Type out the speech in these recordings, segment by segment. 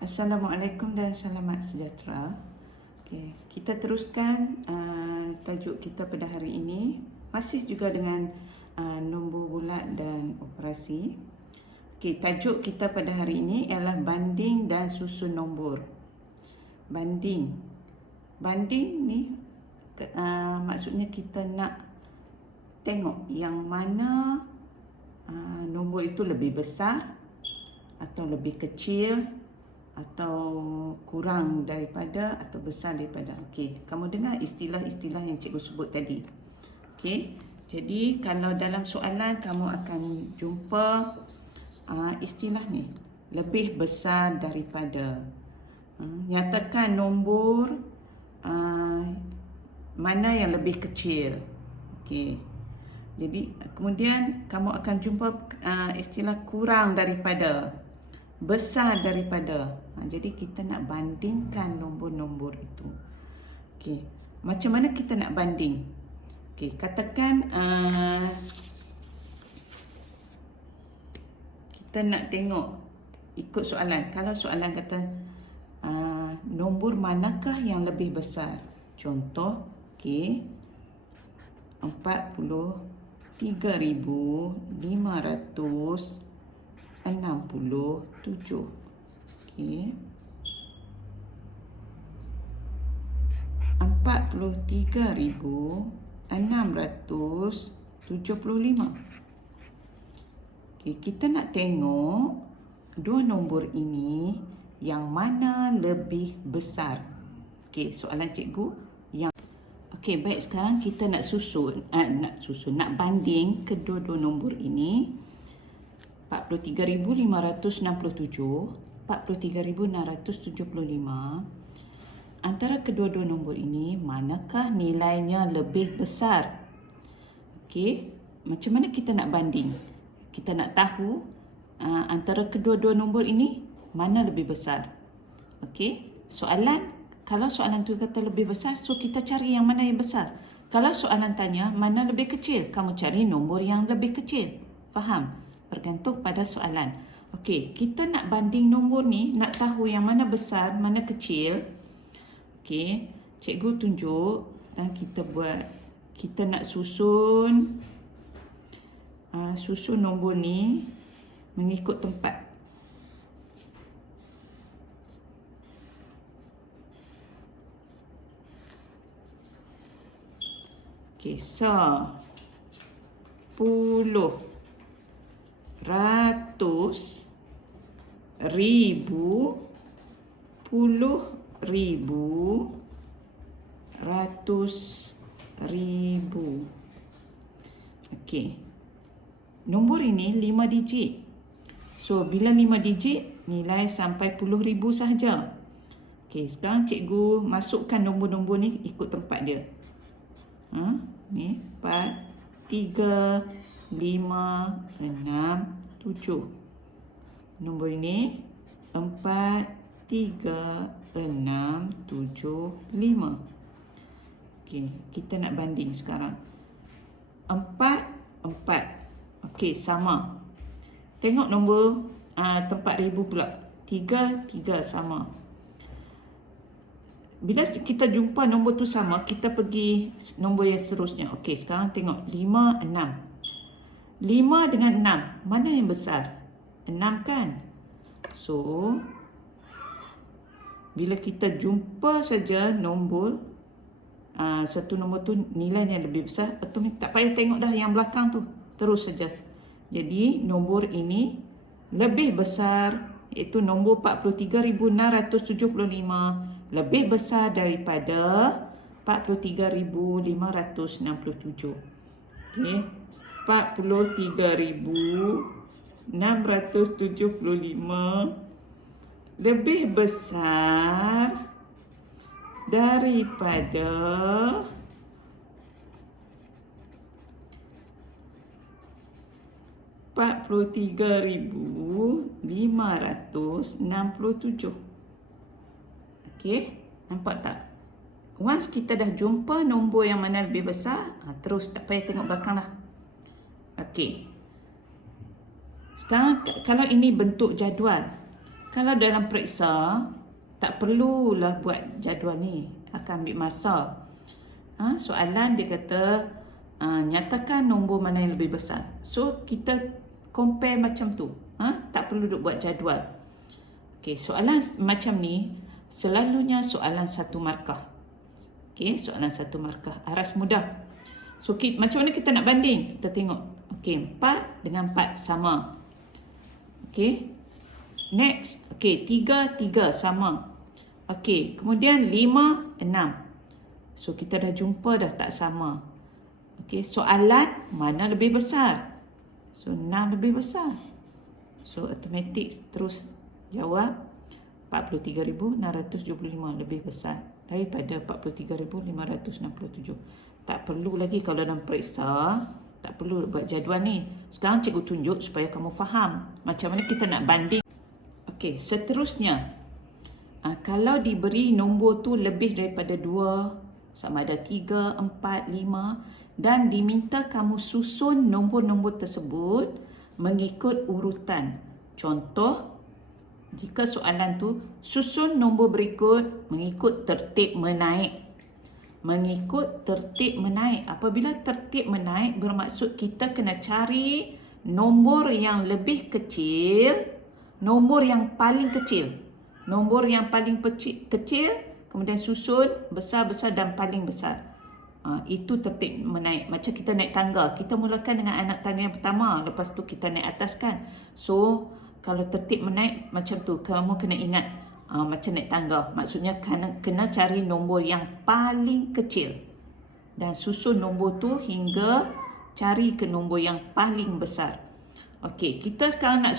Assalamualaikum dan selamat sejahtera. Okay, kita teruskan tajuk kita pada hari ini. Masih juga dengan nombor bulat dan operasi. Okay, tajuk kita pada hari ini ialah banding dan susun nombor. Banding. Banding ni maksudnya kita nak tengok yang mana nombor itu lebih besar atau lebih kecil atau kurang daripada atau besar daripada. Okey, kamu dengar istilah-istilah yang cikgu sebut tadi. Okey, jadi kalau dalam soalan kamu akan jumpa istilah ni, lebih besar daripada. Nyatakan nombor mana yang lebih kecil. Okey. Jadi kemudian kamu akan jumpa istilah kurang daripada, besar daripada. Jadi kita nak bandingkan nombor-nombor itu. Okey, macam mana kita nak banding? Okey, katakan kita nak tengok ikut soalan. Kalau soalan kata nombor manakah yang lebih besar? Contoh, okey, 43,567. Okey. 43,675. Okey, kita nak tengok dua nombor ini yang mana lebih besar. Okey, soalan cikgu yang okey, baik, sekarang kita nak nak banding kedua-dua nombor ini. 43,567, 43,675. Antara kedua-dua nombor ini, manakah nilainya lebih besar? Okey, macam mana kita nak banding? Kita nak tahu antara kedua-dua nombor ini mana lebih besar. Okey, kalau soalan tu kata lebih besar, so kita cari yang mana yang besar. Kalau soalan tanya mana lebih kecil, kamu cari nombor yang lebih kecil. Faham? Bergantung pada soalan. Okey, kita nak banding nombor ni, nak tahu yang mana besar, mana kecil. Okey, cikgu tunjuk dan kita nak susun nombor ni mengikut tempat. Okey, 10, ratus, ribu, puluh ribu, ratus ribu. Okey, nombor ini 5 digit. So bila 5 digit, nilai sampai 10,000 sahaja. Okey, sekarang cikgu masukkan nombor-nombor ni ikut tempat dia. Ni 4, 3, 5, 6, 7. Nombor ini 4, 3, 6, 7, 5. Okey, kita nak banding sekarang. 4, 4. Okey, sama. Tengok nombor tempat ribu pula. 3, 3 sama. Bila kita jumpa nombor tu sama, kita pergi nombor yang seterusnya. Okey, sekarang tengok 5, 6. 5 dengan 6, mana yang besar? 6 kan? So, bila kita jumpa saja nombor, satu nombor tu nilainya lebih besar, tak payah tengok dah yang belakang tu, terus saja. Jadi, nombor ini lebih besar, iaitu nombor 43,675, lebih besar daripada 43,567. Okey, 43,675 lebih besar daripada 43,567. Okey, nampak tak? Once kita dah jumpa nombor yang mana lebih besar, terus tak payah tengok belakang lah. Okey. Sekarang kalau ini bentuk jadual, Kalau dalam periksa, tak perlulah buat jadual ni. Akan ambil masa. Soalan dia kata, nyatakan nombor mana yang lebih besar. So, kita compare macam tu. Tak perlu duk buat jadual. Okey, soalan macam ni, selalunya soalan 1 markah. Okey, soalan 1 markah. Aras mudah. So, macam mana kita nak banding? Kita tengok. Okey, 4 dengan 4 sama. Okey. Next. Okey, 3 sama. Okey, kemudian 5, 6. So, kita dah jumpa dah tak sama. Okey, soalan mana lebih besar? So, 6 lebih besar. So, automatik terus jawab 43,675 lebih besar daripada 43,567. Tak perlu lagi kalau dalam periksa, tak perlu buat jadual ni. Sekarang cikgu tunjuk supaya kamu faham macam mana kita nak banding. Okey, seterusnya. Kalau diberi nombor tu lebih daripada 2, sama ada 3, 4, 5 dan diminta kamu susun nombor-nombor tersebut mengikut urutan. Contoh, jika soalan tu susun nombor berikut mengikut tertib menaik. Mengikut tertib menaik. Apabila tertib menaik bermaksud kita kena cari nombor yang lebih kecil, nombor yang paling kecil. Nombor yang paling kecil, kemudian susun besar-besar dan paling besar. Itu tertib menaik. Macam kita naik tangga. Kita mulakan dengan anak tangga yang pertama. Lepas tu kita naik atas kan. So, kalau tertib menaik macam tu, kamu kena ingat macam naik tangga. Maksudnya kena cari nombor yang paling kecil. Dan susun nombor tu hingga cari ke nombor yang paling besar. Okey, kita sekarang nak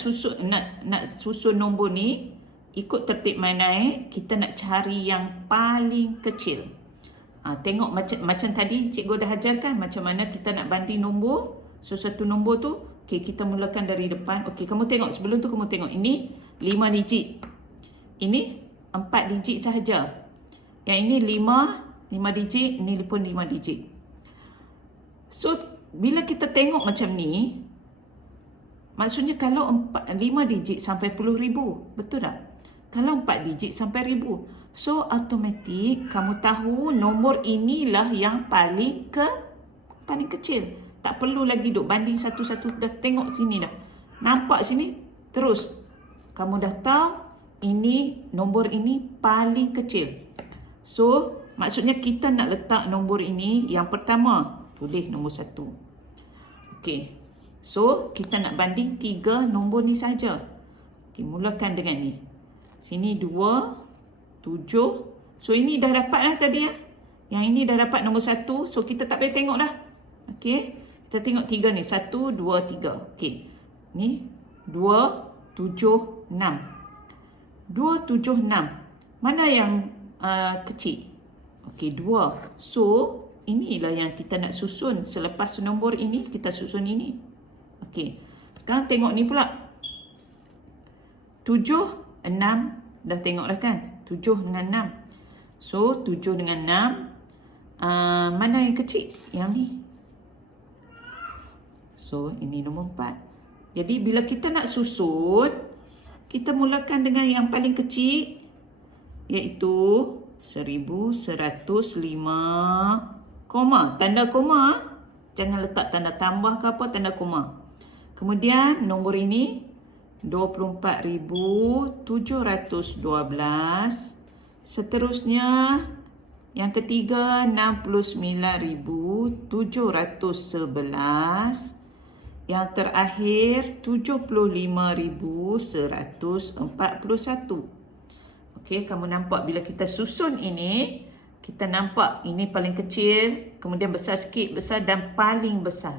susun nombor ni ikut tertib menaik. Kita nak cari yang paling kecil. Tengok macam tadi cikgu dah ajarkan macam mana kita nak banding nombor. So, satu nombor tu, okey, kita mulakan dari depan. Okey, kamu tengok sebelum tu kamu tengok ini 5 digit. Ini 4 digit sahaja. Yang ini 5 digit, ini pun 5 digit. So, bila kita tengok macam ni, maksudnya kalau 5 digit sampai 10,000, betul tak? Kalau 4 digit sampai 1,000. So, automatik kamu tahu nombor inilah yang paling kecil. Tak perlu lagi duk banding satu-satu. Dah tengok sini dah. Nampak sini? Terus. Kamu dah tahu ini, nombor ini paling kecil. So, maksudnya kita nak letak nombor ini yang pertama. Tulis nombor 1. Okey. So, kita nak banding 3 nombor ni saja. Okey, mulakan dengan ni. Sini 2, 7. So, ini dah dapat lah tadi ya. Yang ini dah dapat nombor 1. So, kita tak payah tengok dah. Okey. Kita tengok 3 ni. 1, 2, 3. Okey. Ni 2, 7, 6. 2, 7, 6. Mana yang kecil? Okey, 2. So, inilah yang kita nak susun. Selepas nombor ini, kita susun ini. Okey. Sekarang tengok ni pula. 7, 6. Dah tengok dah kan? 7 dengan 6. So, 7 dengan 6. Mana yang kecil? Yang ni. So, ini nombor 4. Jadi, bila kita nak susun, kita mulakan dengan yang paling kecil, iaitu 1,105, koma. Tanda koma. Jangan letak tanda tambah ke apa, tanda koma. Kemudian, nombor ini, 24,712. Seterusnya, yang ketiga, 69,711. Yang terakhir 75,141. Okey, kamu nampak bila kita susun ini, kita nampak ini paling kecil, kemudian besar sikit, besar dan paling besar.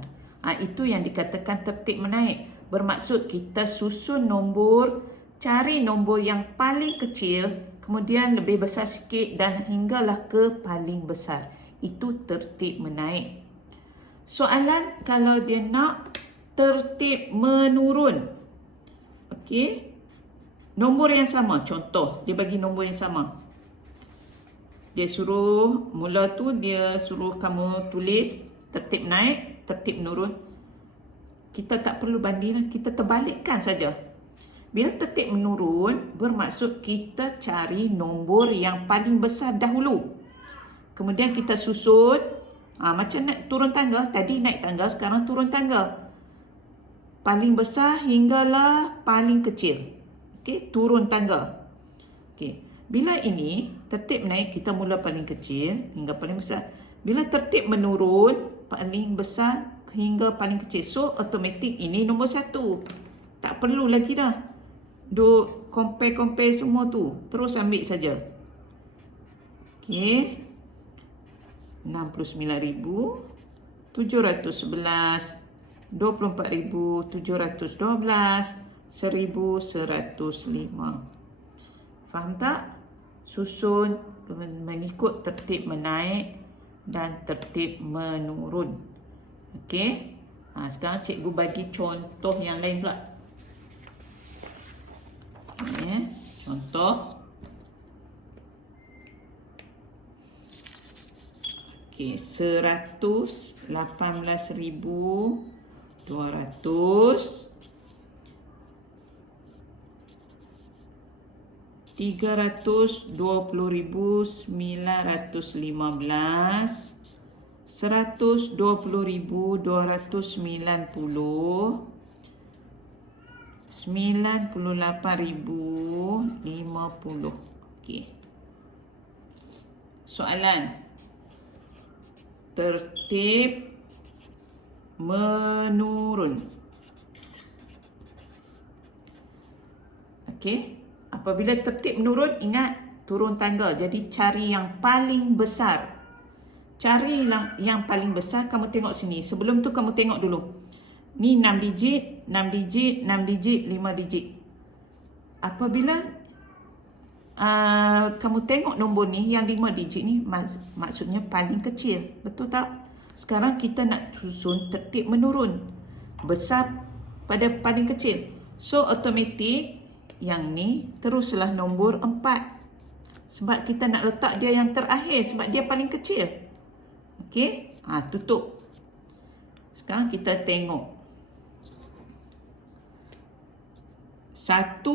Itu yang dikatakan tertib menaik. Bermaksud kita susun nombor, cari nombor yang paling kecil, kemudian lebih besar sikit dan hinggalah ke paling besar. Itu tertib menaik. Soalan kalau dia nak tertib menurun. Okey. Nombor yang sama. Contoh, dia bagi nombor yang sama. Dia suruh, mula tu dia suruh kamu tulis tertib naik, tertib menurun. Kita tak perlu banding, kita terbalikkan saja. Bila tertib menurun, bermaksud kita cari nombor yang paling besar dahulu. Kemudian kita susun, macam nak turun tangga, tadi naik tangga, sekarang turun tangga. Paling besar hinggalah paling kecil. Okey, turun tangga. Okey, bila ini tertib naik, kita mula paling kecil hingga paling besar. Bila tertib menurun, paling besar hingga paling kecil. So, automatik ini nombor 1. Tak perlu lagi dah duk compare semua tu. Terus ambil saja. Okey. 69,711, 24,712, 1,105. Faham tak? Susun mengikut tertib menaik dan tertib menurun. Okey. Sekarang cikgu bagi contoh yang lain pula. Contoh. Okey, 118,200, 320,915, 120,290, 98,050. Okey. Soalan. Tertib menurun. Okey. Apabila tertib menurun, ingat turun tangga. Jadi cari yang paling besar. Cari yang paling besar, kamu tengok sini. Sebelum tu kamu tengok dulu. Ni 6 digit, 6 digit, 6 digit, 5 digit. Apabila kamu tengok nombor ni, yang 5 digit ni maksudnya paling kecil. Betul tak? Sekarang kita nak susun tertib menurun. Besar pada paling kecil. So, automatik yang ni teruslah nombor 4. Sebab kita nak letak dia yang terakhir. Sebab dia paling kecil. Okey? Tutup. Sekarang kita tengok. 1,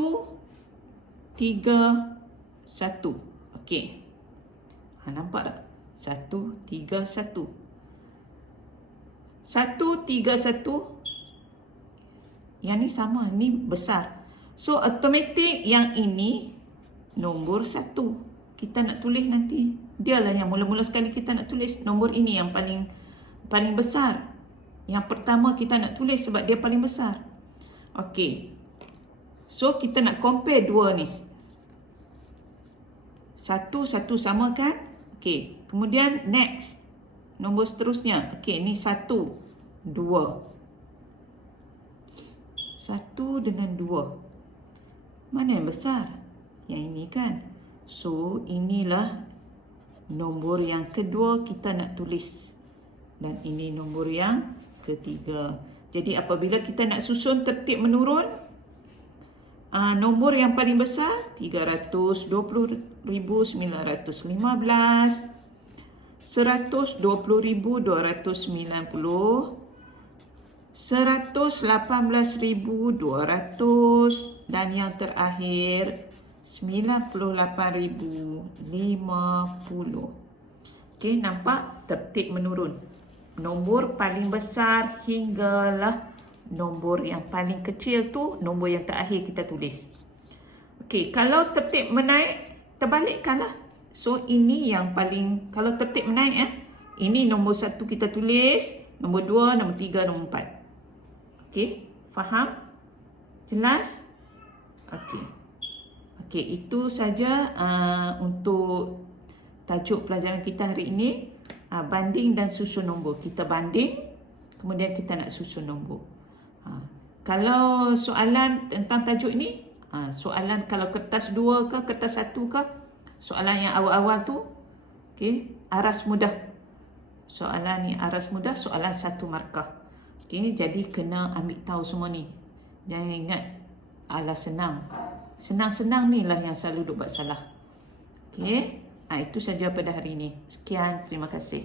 3, 1. Okey. Nampak tak? 1, 3, 1. 1, 3, 1. Yang ni sama. Ni besar. So, automatik yang ini nombor 1. Kita nak tulis nanti. Dialah yang mula-mula sekali kita nak tulis. Nombor ini yang paling besar. Yang pertama kita nak tulis sebab dia paling besar. Okey. So, kita nak compare dua ni. 1, 1 sama kan? Okey. Kemudian next. Nombor seterusnya. Okey, ni 1, 2. 1 dengan 2. Mana yang besar? Yang ini kan? So, inilah nombor yang kedua kita nak tulis. Dan ini nombor yang ketiga. Jadi, apabila kita nak susun tertib menurun, nombor yang paling besar 320,915, 120,290, 118,200 dan yang terakhir 98,050. Okey, nampak tertib menurun. Nombor paling besar hinggalah nombor yang paling kecil tu, nombor yang terakhir kita tulis. Okey, kalau tertib menaik, terbalikkanlah. So, ini yang paling, kalau tertib menaik, ini nombor 1 kita tulis, nombor 2, nombor 3, nombor 4. Okey, faham? Jelas? Okey. Okey, itu saja untuk tajuk pelajaran kita hari ini. Banding dan susun nombor. Kita banding, kemudian kita nak susun nombor. Kalau soalan tentang tajuk ni, soalan kalau kertas 2 ke kertas 1 ke, soalan yang awal-awal tu, okey, aras mudah. Soalan ni aras mudah, soalan 1 markah. Okey, jadi kena ambil tahu semua ni. Jangan ingat ala senang. Senang-senang ni lah yang selalu duk buat salah. Okey, itu saja pada hari ini. Sekian, terima kasih.